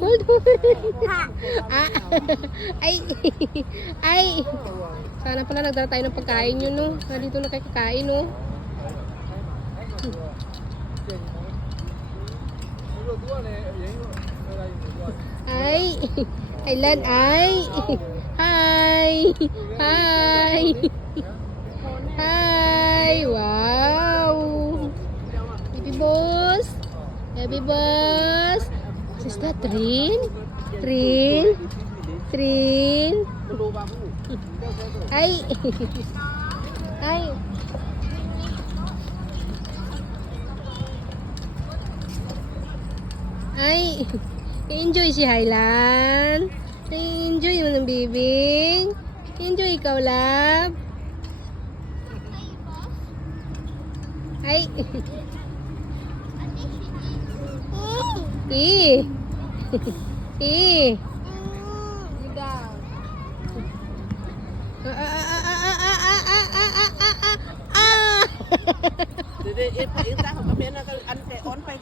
Hold on. Ah, ay, ay. Sana pala nagdala tayo ng pagkain yun, no? Nandito na kayo kakain, no? Ay, Kailan ay? Hi! Hi! Hi! Wow! Baby boss! Baby boss! Is that Trin? Trin? Trin? Ay! Ay! Ay! Enjoy si Highland. Enjoy mo ng bibing. Enjoy ikaw, love. Ay. Eh. Eh. Jadi, ita, kami na on pa